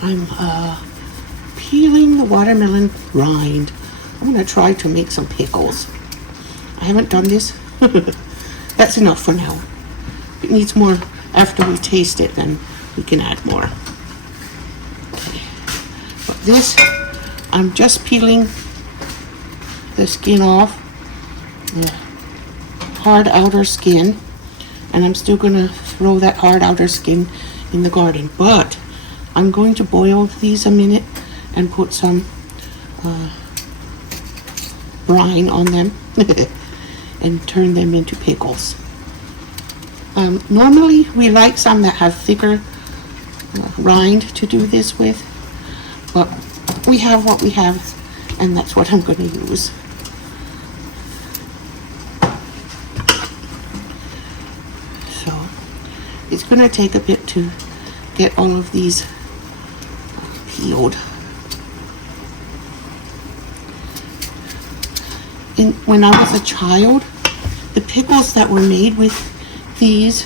I'm peeling the watermelon rind. I'm going to try to make some pickles. I haven't done this. That's enough for now. If it needs more after we taste it, then we can add more. Okay. But this, I'm just peeling the skin off, the hard outer skin, and I'm still going to throw that hard outer skin in the garden. But I'm going to boil these a minute and put some brine on them and turn them into pickles. Normally we like some that have thicker rind to do this with, but we have what we have, and that's what I'm going to use. So it's going to take a bit to get all of these peeled. When I was a child, the pickles that were made with these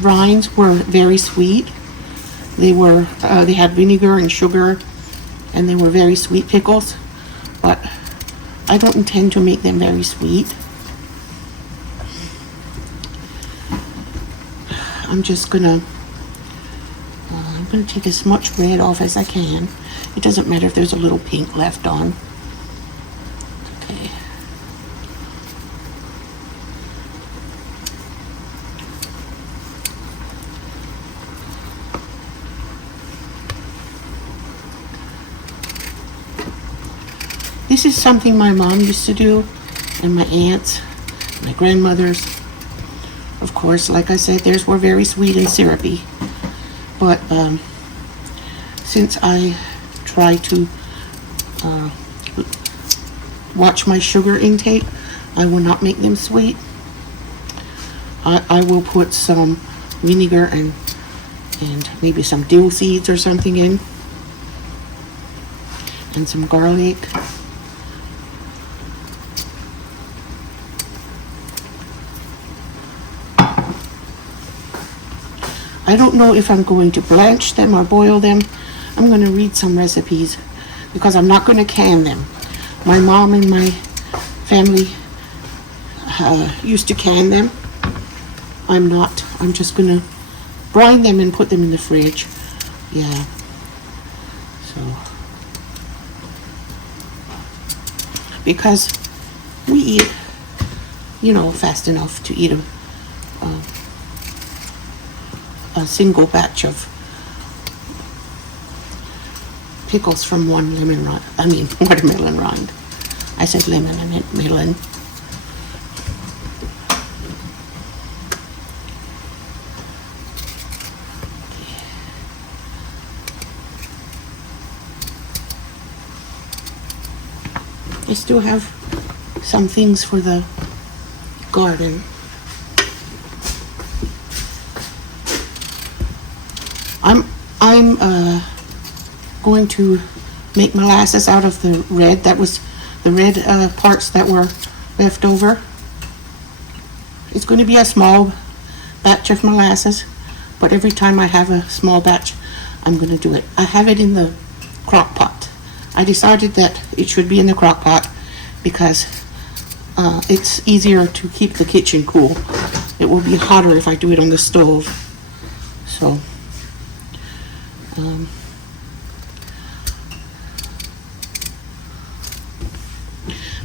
rinds were very sweet. They had vinegar and sugar, and they were very sweet pickles. But I don't intend to make them very sweet. I'm gonna take as much red off as I can. It doesn't matter if there's a little pink left on. Okay. This is something my mom used to do, and my aunts, my grandmothers. Of course, like I said, theirs were very sweet and syrupy. But since I try to watch my sugar intake, I will not make them sweet. I will put some vinegar and maybe some dill seeds or something in, and some garlic. I don't know if I'm going to blanch them or boil them. I'm going to read some recipes because I'm not going to can them. My mom and my family used to can them. I'm not. I'm just going to brine them and put them in the fridge. Yeah. So, because we eat, fast enough to eat a single batch of pickles from one watermelon rind. I said lemon, I meant melon. I still have some things for the garden. I'm going to make molasses out of the red. That was the red parts that were left over. It's going to be a small batch of molasses, but every time I have a small batch, I'm going to do it. I have it in the crock pot. I decided that it should be in the crock pot because it's easier to keep the kitchen cool. It will be hotter if I do it on the stove. So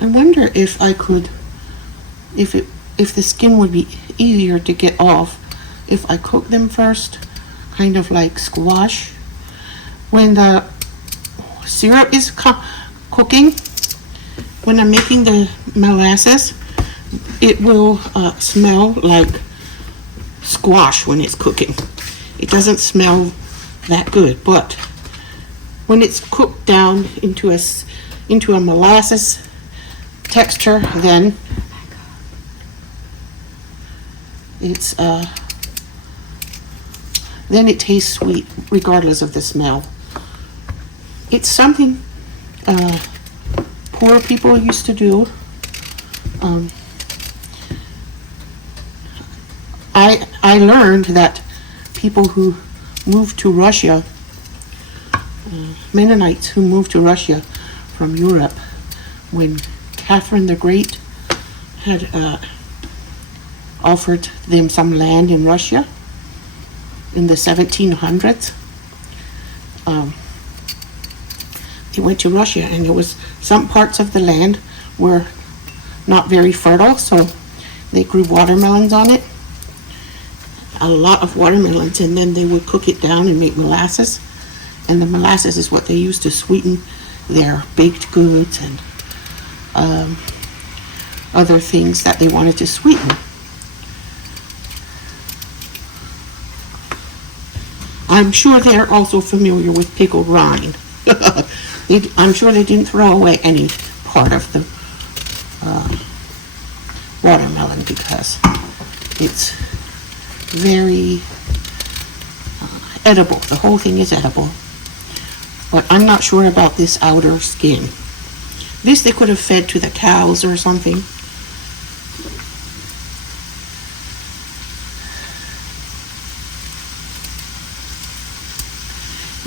I wonder if I could, if the skin would be easier to get off if I cook them first, kind of like squash. When the syrup is cooking, when I'm making the molasses, it will smell like squash when it's cooking. It doesn't smell that good, but when it's cooked down into a molasses texture, then it tastes sweet regardless of the smell. It's something poor people used to do. I learned that people who moved to Russia Mennonites who moved to Russia from Europe when Catherine the Great had offered them some land in Russia in the 1700s. They went to Russia, and there was some parts of the land were not very fertile, so they grew watermelons on it, a lot of watermelons, and then they would cook it down and make molasses, and the molasses is what they used to sweeten their baked goods and other things that they wanted to sweeten. I'm sure they're also familiar with pickled rind. I'm sure they didn't throw away any part of the watermelon because it's very edible. The whole thing is edible. But I'm not sure about this outer skin. This they could have fed to the cows or something.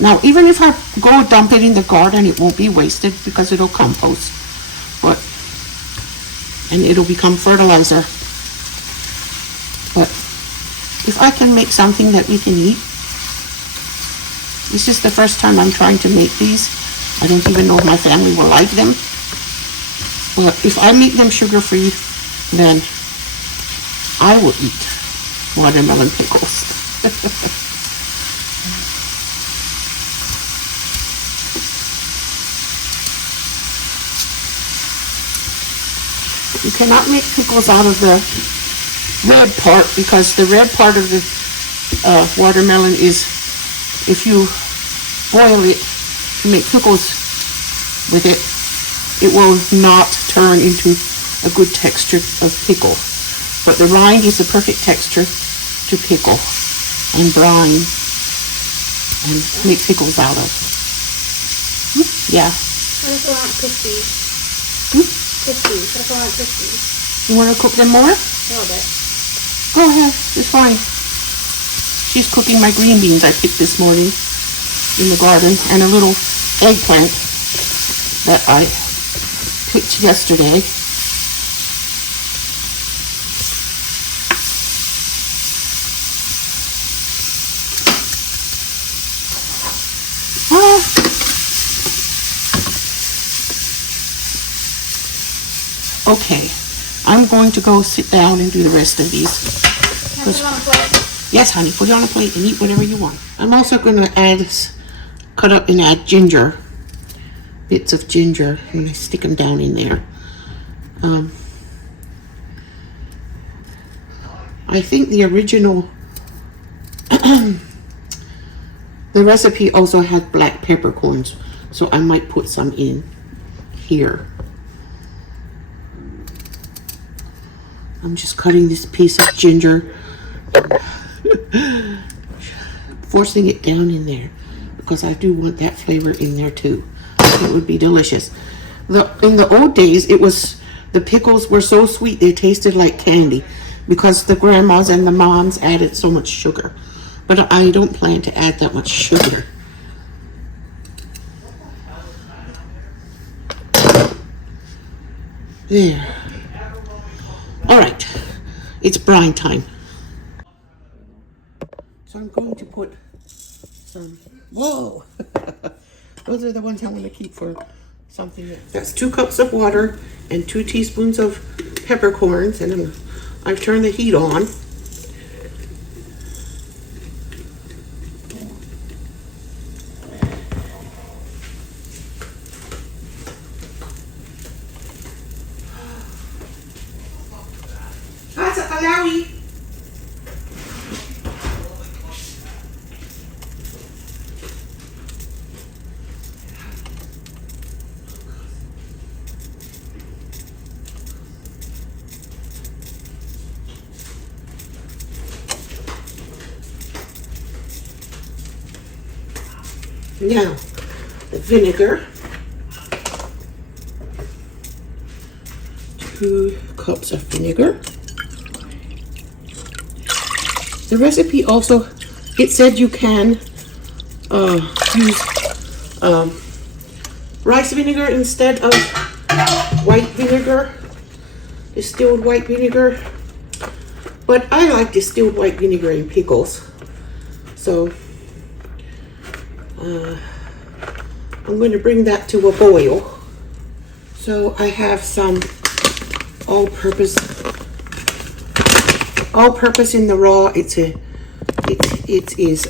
Now, even if I go dump it in the garden, it won't be wasted because it'll compost. And it'll become fertilizer. But if I can make something that we can eat, this is the first time I'm trying to make these. I don't even know if my family will like them. But if I make them sugar-free, then I will eat watermelon pickles. You cannot make pickles out of the red part because the red part of the watermelon is, if you boil it to make pickles with it, it will not turn into a good texture of pickle. But the rind is the perfect texture to pickle and brine and make pickles out of. Yeah. That's a lot crispy. Crispy. That's a lot crispy. You want to cook them more? A little bit. Go ahead. It's fine. She's cooking my green beans I picked this morning in the garden, and a little eggplant that I picked yesterday. Okay, I'm going to go sit down and do the rest of these. Can I put it on a plate? Yes, honey, put it on a plate and eat whatever you want. I'm also going to cut up and add ginger, bits of ginger. I'm going to stick them down in there. I think the original, the recipe also had black peppercorns, so I might put some in here. I'm just cutting this piece of ginger, forcing it down in there because I do want that flavor in there too. It would be delicious. In the old days, the pickles were so sweet they tasted like candy because the grandmas and the moms added so much sugar. But I don't plan to add that much sugar. There. All right, it's brine time. So I'm going to put some, whoa, those are the ones I want to keep for something. That's 2 cups of water and 2 teaspoons of peppercorns, and I've turned the heat on. Now, the vinegar, 2 cups of vinegar. The recipe also, it said you can use rice vinegar instead of white vinegar, distilled white vinegar. But I like distilled white vinegar in pickles. So I'm going to bring that to a boil. So I have some all-purpose in the raw. It is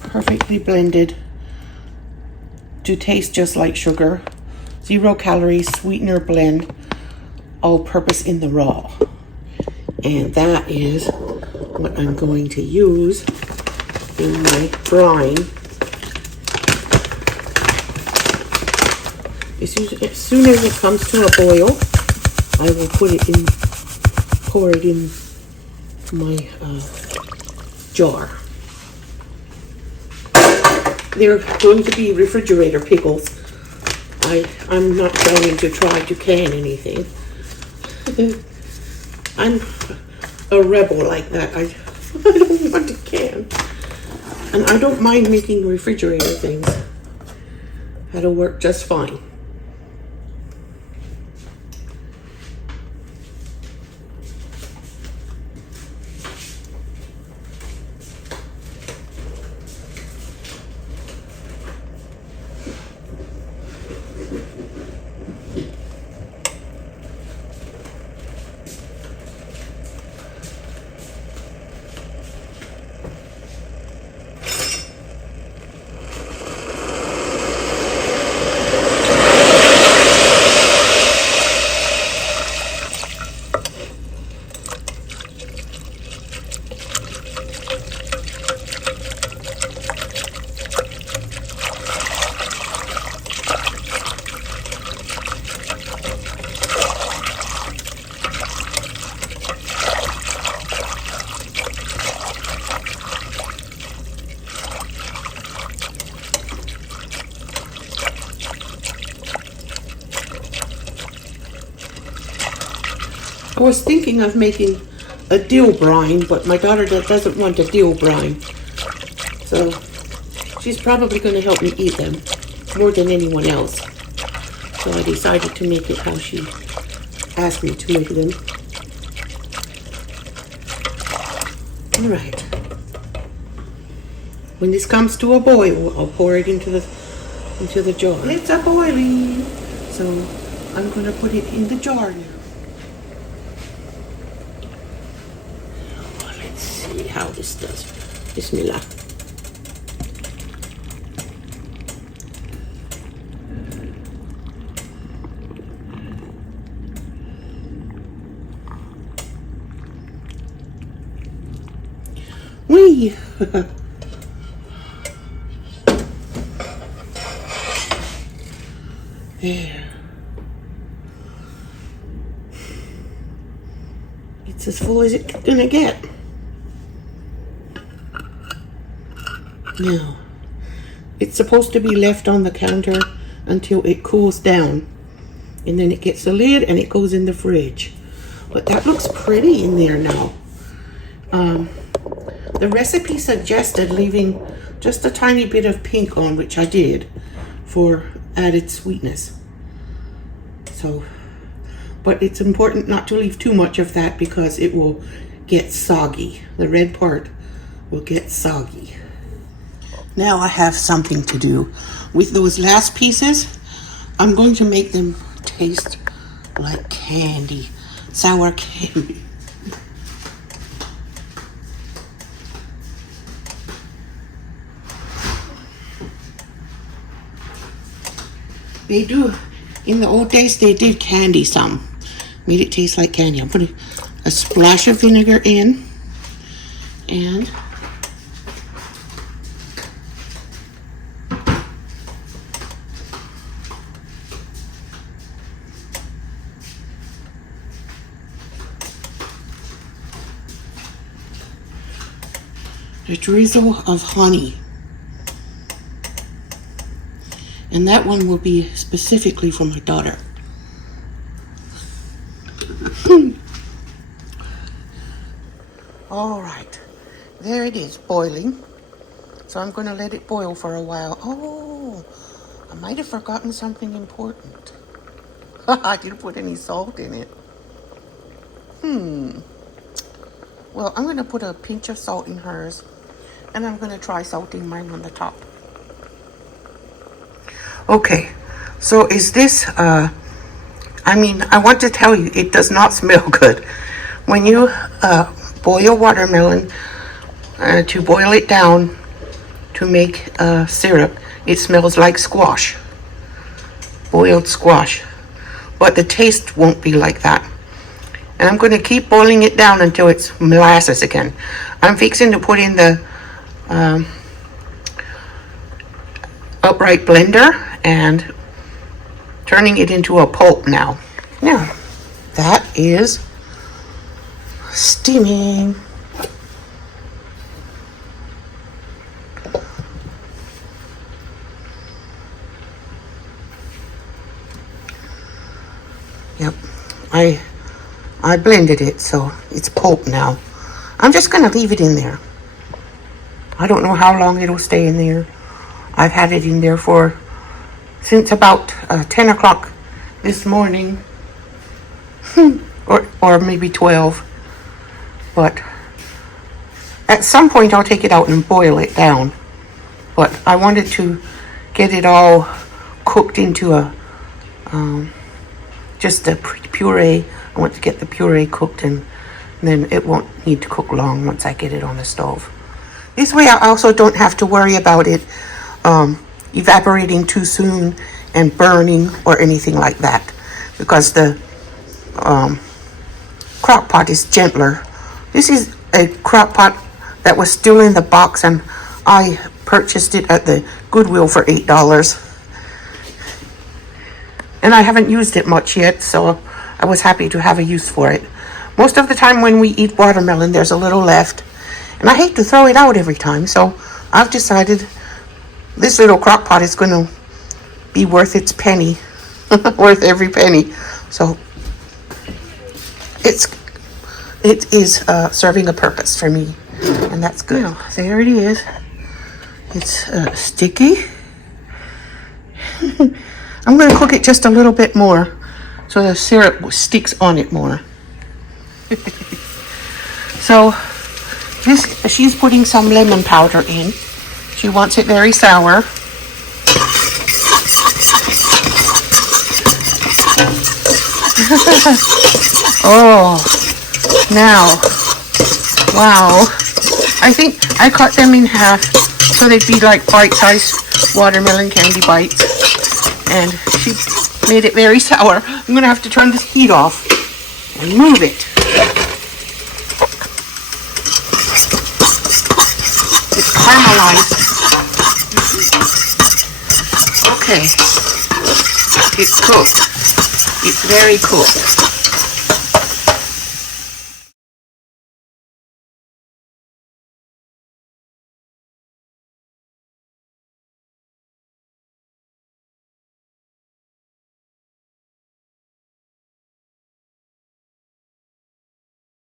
perfectly blended to taste just like sugar. 0 calories sweetener blend, all-purpose in the raw. And that is what I'm going to use in my brine. As soon as it comes to a boil, I will pour it in my jar. They're going to be refrigerator pickles. I'm not planning to try to can anything. I'm a rebel like that. I don't want to can. And I don't mind making refrigerator things. That'll work just fine. I was thinking of making a dill brine, but my daughter doesn't want a dill brine. So she's probably going to help me eat them more than anyone else. So I decided to make it how she asked me to make them. All right. When this comes to a boil, I'll pour it into the jar. It's a boiling. So I'm going to put it in the jar now. Let's see how this does. Bismillah. Wee! There. It's as full as it's gonna get. Now, it's supposed to be left on the counter until it cools down. And then it gets a lid and it goes in the fridge. But that looks pretty in there now. The recipe suggested leaving just a tiny bit of pink on, which I did for added sweetness. So, but it's important not to leave too much of that because it will get soggy. The red part will get soggy. Now I have something to do. With those last pieces, I'm going to make them taste like candy, sour candy. They do, in the old days, they did candy some. Made it taste like candy. I'm putting a splash of vinegar in. And a drizzle of honey. And that one will be specifically for my daughter. All right. There it is, boiling. So I'm going to let it boil for a while. Oh, I might have forgotten something important. I didn't put any salt in it. Well, I'm going to put a pinch of salt in hers, and I'm going to try salting mine on the top. Okay, so is this, I want to tell you, it does not smell good. When you boil watermelon, to boil it down to make syrup, it smells like squash, boiled squash. But the taste won't be like that. And I'm going to keep boiling it down until it's molasses again. I'm fixing to put in the upright blender and turning it into a pulp now. Now, that is steaming. Yep, I blended it, so it's pulp now. I'm just going to leave it in there. I don't know how long it'll stay in there. I've had it in there since about 10 o'clock this morning, or maybe 12. But at some point I'll take it out and boil it down. But I wanted to get it all cooked into just a puree. I want to get the puree cooked, and then it won't need to cook long once I get it on the stove. This way I also don't have to worry about it evaporating too soon and burning or anything like that, because the crock pot is gentler. This is a crock pot that was still in the box, and I purchased it at the Goodwill for $8. And I haven't used it much yet, so I was happy to have a use for it. Most of the time when we eat watermelon, there's a little left, and I hate to throw it out every time, so I've decided this little crock pot is going to be worth its penny, worth every penny. So it is serving a purpose for me, and that's good. Now, there it is. It's sticky. I'm going to cook it just a little bit more so the syrup sticks on it more. So she's putting some lemon powder in. She wants it very sour. Oh, now, wow. I think I cut them in half so they'd be like bite-sized watermelon candy bites. And she made it very sour. I'm going to have to turn this heat off and move it. It's caramelized. Okay. It's cooked. It's very cooked.